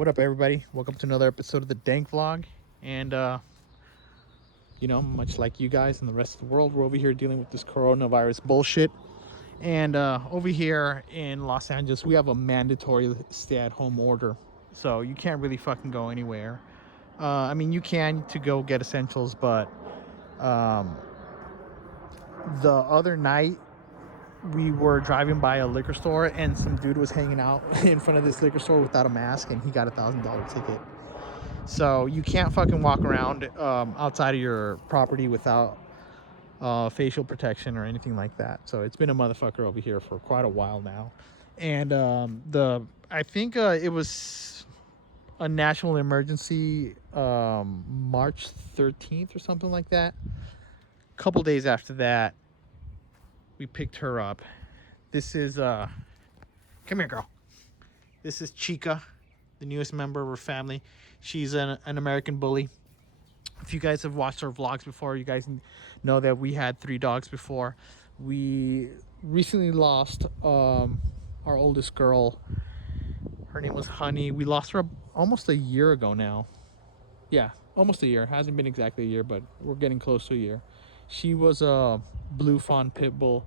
What up, everybody? Welcome to another episode of the Dank vlog. And, much like you guys and the rest of the world, we're over here dealing with this coronavirus bullshit. And over here in Los Angeles, we have a mandatory stay-at-home order. So you can't really fucking go anywhere. You can to go get essentials, but the other night, we were driving by a liquor store and some dude was hanging out in front of this liquor store without a mask, and he got $1,000 ticket. So you can't fucking walk around outside of your property without facial protection or anything like that. So it's been a motherfucker over here for quite a while now. And I think it was a national emergency March 13th or something like that. A couple days after that, we picked her up. This is come here, girl. This is Chica, the newest member of her family. She's an American bully. If you guys have watched our vlogs before, you guys know that we had 3 dogs before. We recently lost our oldest girl. Her name was Honey. We lost her almost a year ago now. Yeah, almost a year. Hasn't been exactly a year, but we're getting close to a year. She was a blue fawn pit bull.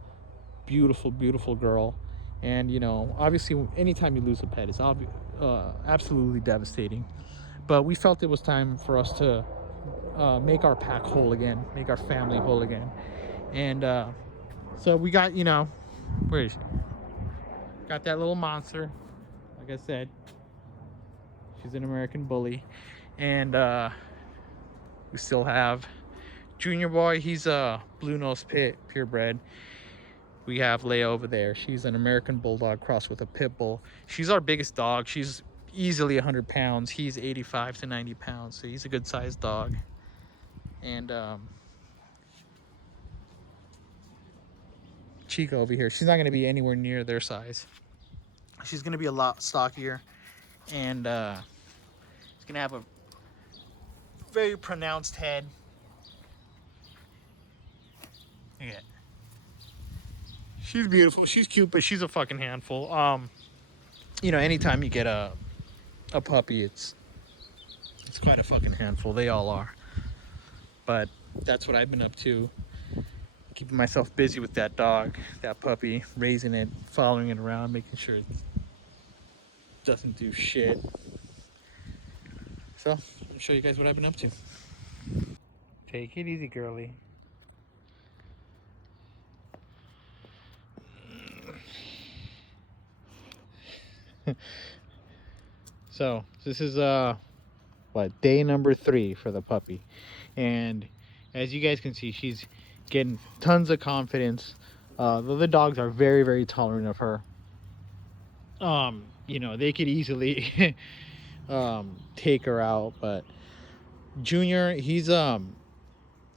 Beautiful, beautiful girl. And, obviously, anytime you lose a pet, it's absolutely devastating. But we felt it was time for us to make our pack whole again, make our family whole again. And so we got, where is she? Got that little monster. Like I said, she's an American bully. And we still have Junior Boy. He's a blue nose pit, purebred. We have Leia over there. She's an American bulldog crossed with a pit bull. She's our biggest dog. She's easily 100 pounds. He's 85 to 90 pounds. So he's a good sized dog. And Chica over here, she's not going to be anywhere near their size. She's going to be a lot stockier. And she's going to have a very pronounced head. Yeah. She's beautiful. She's cute, but she's a fucking handful. Anytime you get a puppy, it's quite a fucking handful. They all are. But that's what I've been up to. Keeping myself busy with that dog, that puppy, raising it, following it around, making sure it doesn't do shit. So, I'll show you guys what I've been up to. Take it easy, girly. So this is day number 3 for the puppy, and as you guys can see, she's getting tons of confidence. The dogs are very, very tolerant of her. They could easily take her out, but Junior, he's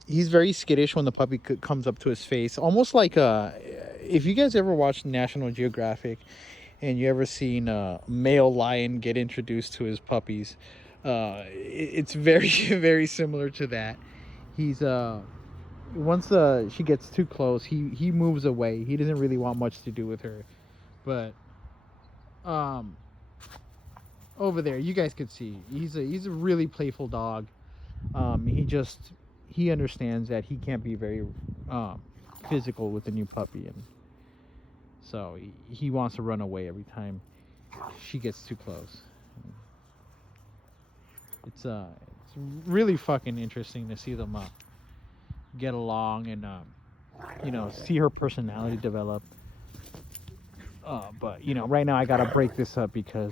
very skittish when the puppy comes up to his face, almost like if you guys ever watched National Geographic and you ever seen a male lion get introduced to his puppies, it's very very similar to that. He's once she gets too close, he moves away. He doesn't really want much to do with her. But over there, you guys could see he's a really playful dog. He understands that he can't be very physical with a new puppy, and so he wants to run away every time she gets too close. It's really fucking interesting to see them get along and see her personality develop. But right now I gotta break this up because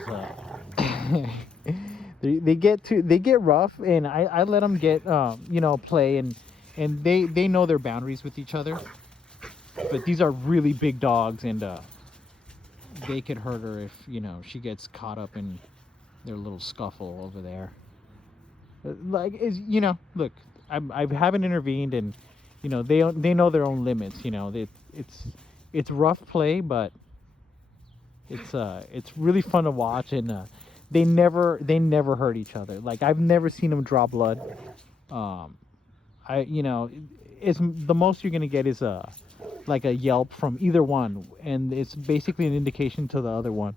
they get rough, and I let them get play, and they know their boundaries with each other. But these are really big dogs, and they could hurt her if she gets caught up in their little scuffle over there. Look, I haven't intervened, and they know their own limits. It's rough play, but it's really fun to watch, and they never hurt each other. Like, I've never seen them draw blood. It's the most you're gonna get is a yelp from either one, and it's basically an indication to the other one,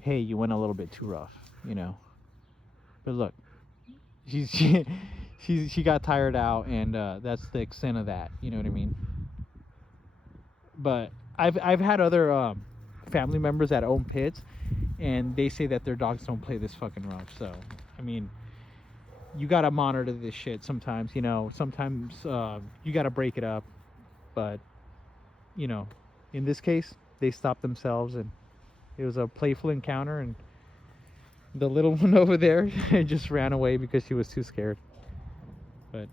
hey, you went a little bit too rough. But look, she's she got tired out, and that's the extent of that. You know what I mean? But I've had other family members that own pits, and they say that their dogs don't play this fucking rough. So I mean, you gotta monitor this shit sometimes. You know, sometimes you gotta break it up. But you know, in this case, they stopped themselves, and it was a playful encounter. And the little one over there just ran away because she was too scared. But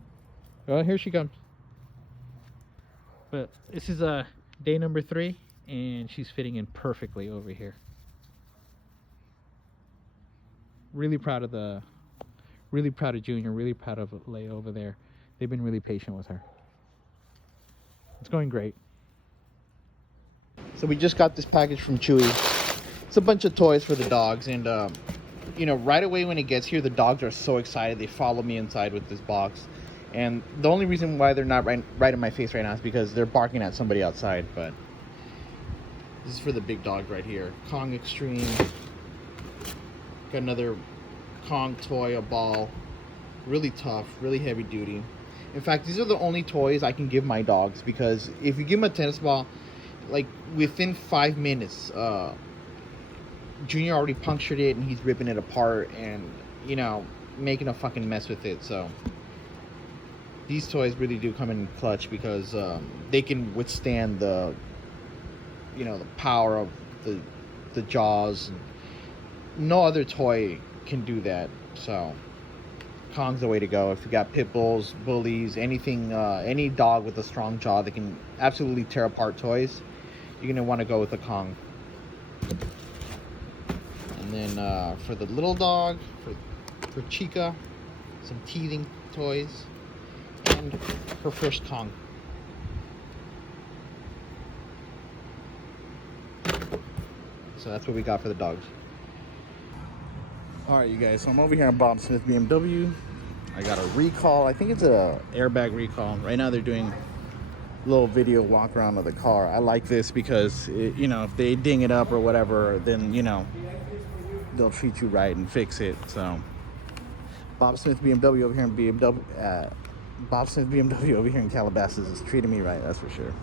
well, here she comes. But this is day number 3, and she's fitting in perfectly over here. Really proud of Junior, really proud of Leia over there. They've been really patient with her. It's going great. So we just got this package from Chewy. It's a bunch of toys for the dogs, and you know, right away when it gets here, the dogs are so excited. They follow me inside with this box, and the only reason why they're not right in my face right now is because they're barking at somebody outside. But this is for the big dog right here, Kong Extreme. Got another Kong toy, a ball, really tough, really heavy duty. In fact, these are the only toys I can give my dogs, because if you give them a tennis ball, like within 5 minutes, Junior already punctured it and he's ripping it apart and, you know, making a fucking mess with it. So these toys really do come in clutch, because they can withstand the, you know, the power of the jaws. No other toy can do that. So Kong's the way to go. If you got pit bulls, bullies, anything, any dog with a strong jaw that can absolutely tear apart toys, you're gonna want to go with the Kong. And then for the little dog, for Chica, some teething toys, and her first Kong. So that's what we got for the dogs. All right, you guys, so I'm over here on Bob Smith BMW. I got a recall. I think it's a airbag recall. Right now they're doing a little video walk around of the car. I like this because, you know, if they ding it up or whatever, then, you know, they'll treat you right and fix it. So Bob Smith BMW over here in Bob Smith BMW over here in Calabasas is treating me right, that's for sure.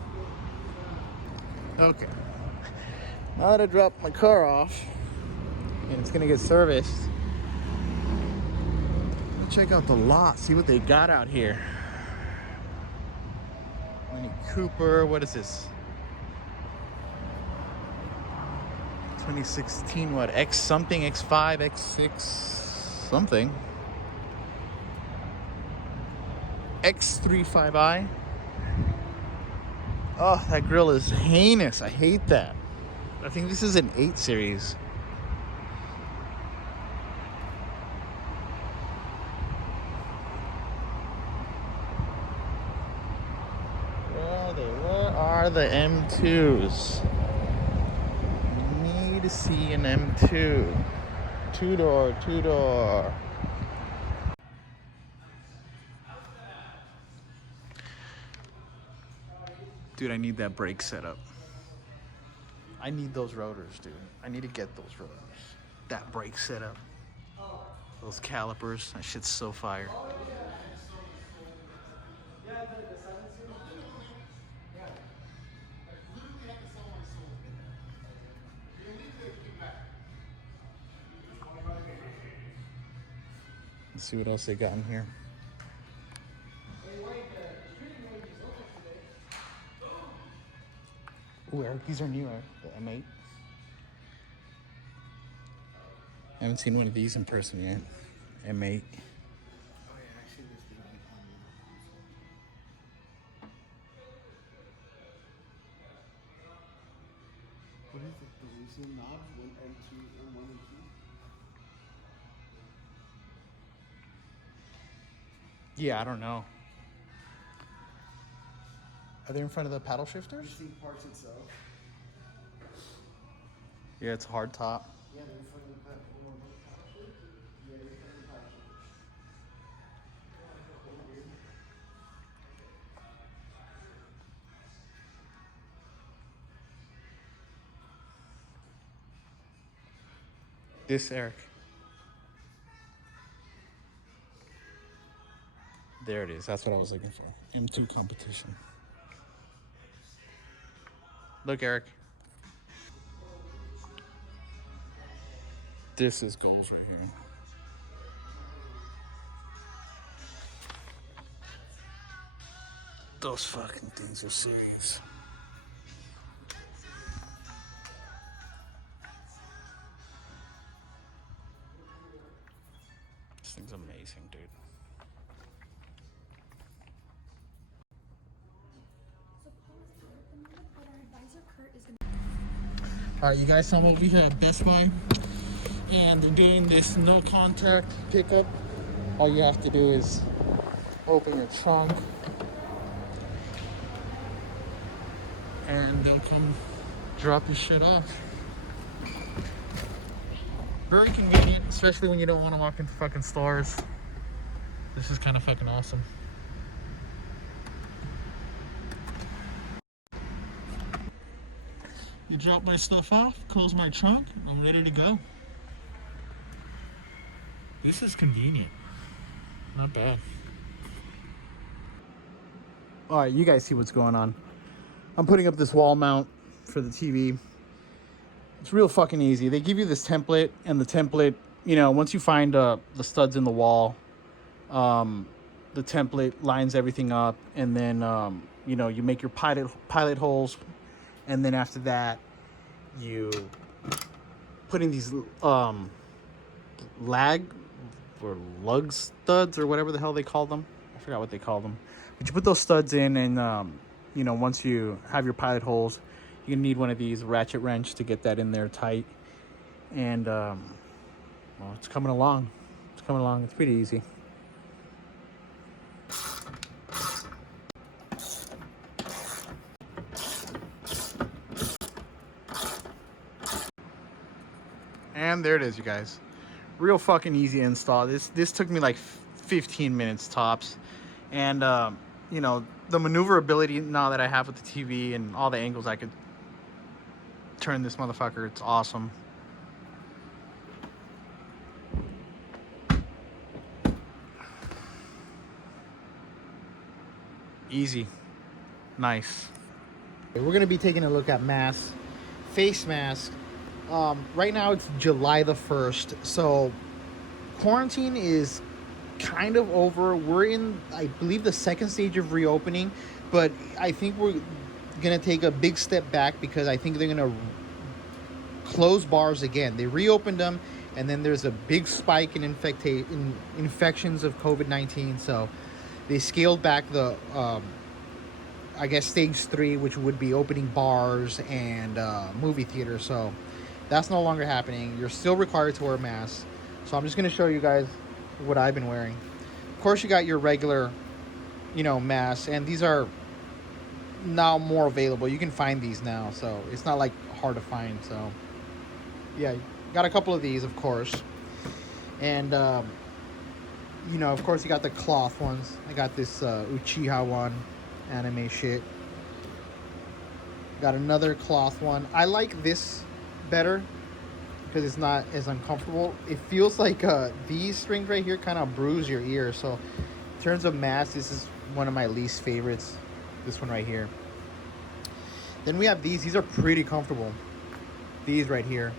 Okay, now that I dropped my car off and it's gonna get serviced, let's check out the lot, see what they got out here. Mini Cooper, what is this? 2016, what, X something, X5, X6 something, X35i. Oh, that grill is heinous. I hate that. I think this is an 8 series. Where are the M2s? Need to see an M2. Two-door. Dude, I need that brake setup. I need those rotors, dude. I need to get those rotors. That brake setup. Those calipers. That shit's so fire. Let's see what else they got in here. Ooh, Eric, these are new, Eric. The M8. I haven't seen one of these in person yet. M8. What is it? The loosening knobs, one and two, and one and two. Yeah, I don't know. Are they in front of the paddle You shifters? see parts itself? Yeah, it's hard top. Yeah, they're in front of the paddle shifters. Yeah, they're in front of the paddle shifters. This, Eric. There it is. That's what I was looking for. M2 competition. Look, Eric. This is goals right here. Those fucking things are serious. This thing's amazing, dude. Alright, you guys saw me over here at Best Buy, and they're doing this no contact pickup. All you have to do is open your trunk, and they'll come drop your shit off. Very convenient, especially when you don't want to walk into fucking stores. This is kind of fucking awesome. You drop my stuff off, close my trunk, I'm ready to go. This is convenient. Not bad. Alright, you guys see what's going on. I'm putting up this wall mount for the TV. It's real fucking easy. They give you this template, and the template, you know, once you find the studs in the wall, the template lines everything up, and then you know, you make your pilot holes, and then after that you put in these lag or lug studs or whatever the hell they call them. I forgot what they call them. But you put those studs in, and you know, once you have your pilot holes, you're gonna need one of these ratchet wrench to get that in there tight. And well, it's coming along. It's coming along. It's pretty easy. And there it is, you guys. Real fucking easy install. This took me like 15 minutes tops. And you know, the maneuverability now that I have with the TV and all the angles I could turn this motherfucker, it's awesome. Easy. Nice. We're gonna be taking a look at masks. Face mask. Right now it's July the 1st, so quarantine is kind of over. We're in, I believe, the second stage of reopening, but I think we're gonna take a big step back because I think they're gonna close bars again. They reopened them, and then there's a big spike in infections of COVID-19, so they scaled back the I guess stage 3, which would be opening bars and movie theaters. So that's no longer happening. You're still required to wear a mask. So I'm just going to show you guys what I've been wearing. Of course, you got your regular, you know, masks, and these are now more available. You can find these now, so it's not like hard to find. So yeah, got a couple of these, of course. And you know, of course, you got the cloth ones. I got this Uchiha one, anime shit. Got another cloth one. I like this better because it's not as uncomfortable. It feels like these strings right here kind of bruise your ear. So in terms of mask, this is one of my least favorites. This one right here. Then we have these. These are pretty comfortable. These right here.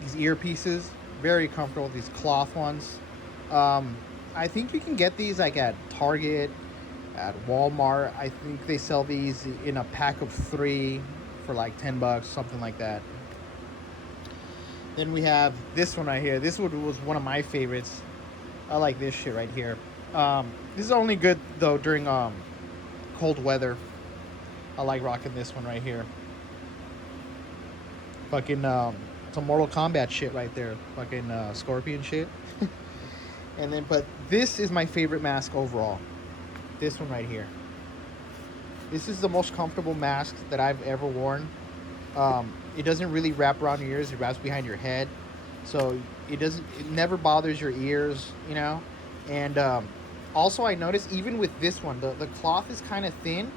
These earpieces, very comfortable. These cloth ones. I think you can get these like at Target, at Walmart. I think they sell these in a pack of 3 for like $10, something like that. Then we have this one right here. This one was one of my favorites. I like this shit right here. This is only good though during cold weather. I like rocking this one right here. Fucking some Mortal Kombat shit right there. Fucking Scorpion shit. And then, but this is my favorite mask overall. This one right here. This is the most comfortable mask that I've ever worn. It doesn't really wrap around your ears. It wraps behind your head, so it never bothers your ears, you know. And also, I noticed even with this one, the cloth is kind of thin.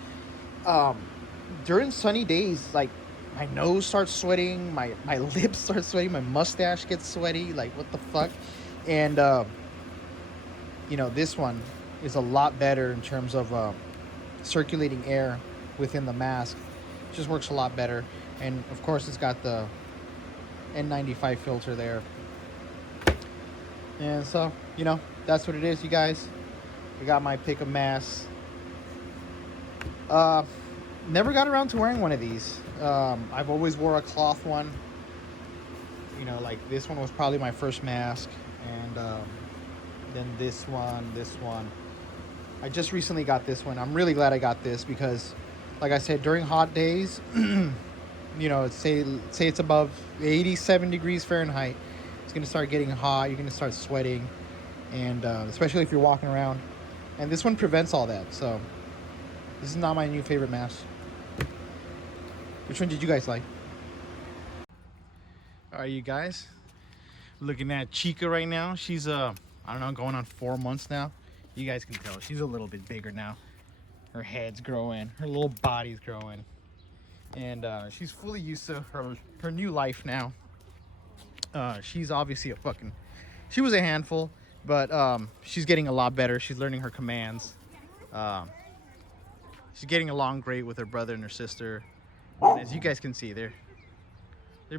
During sunny days, like my nose starts sweating, my lips start sweating, my mustache gets sweaty. Like what the fuck? And this one is a lot better in terms of circulating air within the mask. It just works a lot better. And of course, it's got the N95 filter there. And so, that's what it is, you guys. I got my pick of masks. Never got around to wearing one of these. I've always wore a cloth one. Like this one was probably my first mask. And then this one. I just recently got this one. I'm really glad I got this because, like I said, during hot days, say it's above 87 degrees Fahrenheit, it's going to start getting hot. You're going to start sweating, and especially if you're walking around. And this one prevents all that. So this is not my new favorite mask. Which one did you guys like? All right, you guys. Looking at Chica right now. She's I don't know, going on 4 months now. You guys can tell she's a little bit bigger now. Her head's growing, her little body's growing, and she's fully used to her new life now. She's obviously she was a handful, but she's getting a lot better. She's learning her commands. She's getting along great with her brother and her sister. And as you guys can see, they're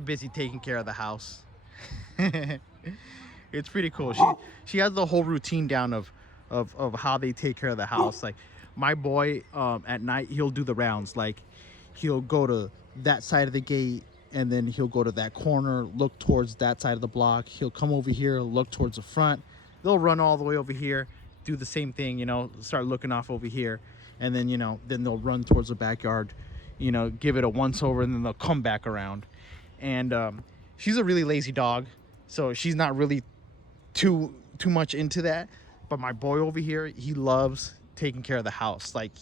busy taking care of the house. It's pretty cool. She has the whole routine down of how they take care of the house. Like my boy, at night he'll do the rounds. Like he'll go to that side of the gate, and then he'll go to that corner, look towards that side of the block. He'll come over here, look towards the front. They'll run all the way over here, do the same thing, start looking off over here, and then then they'll run towards the backyard, give it a once over, and then they'll come back around. And she's a really lazy dog, so she's not really too much into that. But my boy over here, he loves taking care of the house. Like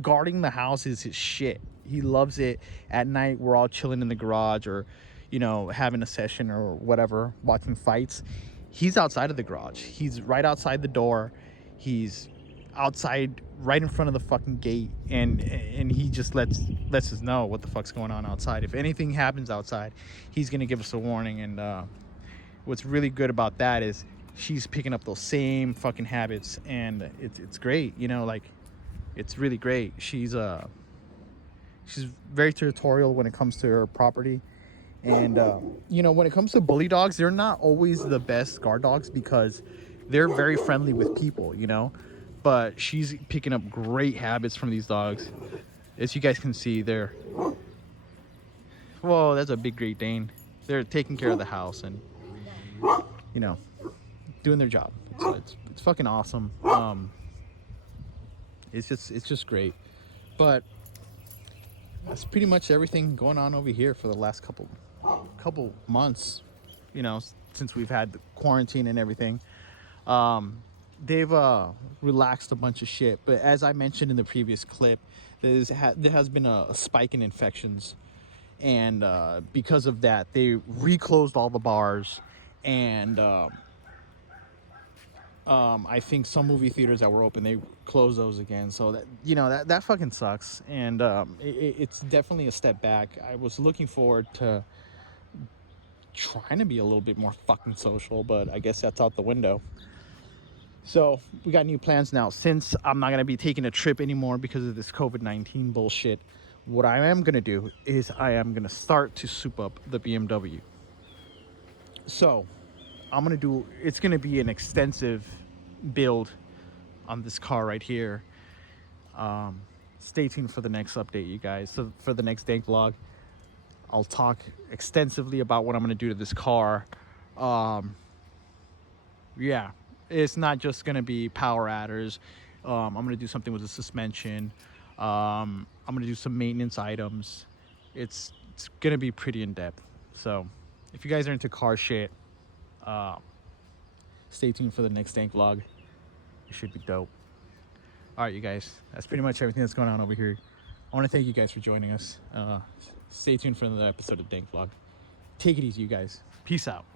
guarding the house is his shit. He loves it. At night we're all chilling in the garage, or having a session or whatever, watching fights. He's outside of the garage. He's right outside the door. He's outside right in front of the fucking gate, and he just lets us know what the fuck's going on outside. If anything happens outside, he's gonna give us a warning. And what's really good about that is she's picking up those same fucking habits, and it's great. Like it's really great. She's very territorial when it comes to her property. And when it comes to bully dogs, they're not always the best guard dogs because they're very friendly with people, but she's picking up great habits from these dogs. As you guys can see, whoa, that's a big Great Dane. They're taking care of the house and doing their job. It's fucking awesome. It's just great. But that's pretty much everything going on over here for the last couple months, since we've had the quarantine and everything. They've relaxed a bunch of shit, but as I mentioned in the previous clip, there has been a spike in infections, and because of that, they reclosed all the bars, and I think some movie theaters that were open, they closed those again. So that fucking sucks, and it's definitely a step back. I was looking forward to trying to be a little bit more fucking social, but I guess that's out the window. So we got new plans now. Since I'm not gonna be taking a trip anymore because of this COVID-19 bullshit, what I am gonna do is I am gonna start to soup up the BMW. So it's gonna be an extensive build on this car right here. Stay tuned for the next update, you guys. So for the next Dank vlog, I'll talk extensively about what I'm gonna do to this car. Yeah, it's not just gonna be power adders. I'm gonna do something with the suspension. I'm gonna do some maintenance items. It's gonna be pretty in depth. So if you guys are into car shit, stay tuned for the next Dank vlog. It should be dope. All right, you guys, that's pretty much everything that's going on over here. I want to thank you guys for joining us. Stay tuned for another episode of Dank vlog. Take it easy, you guys. Peace out.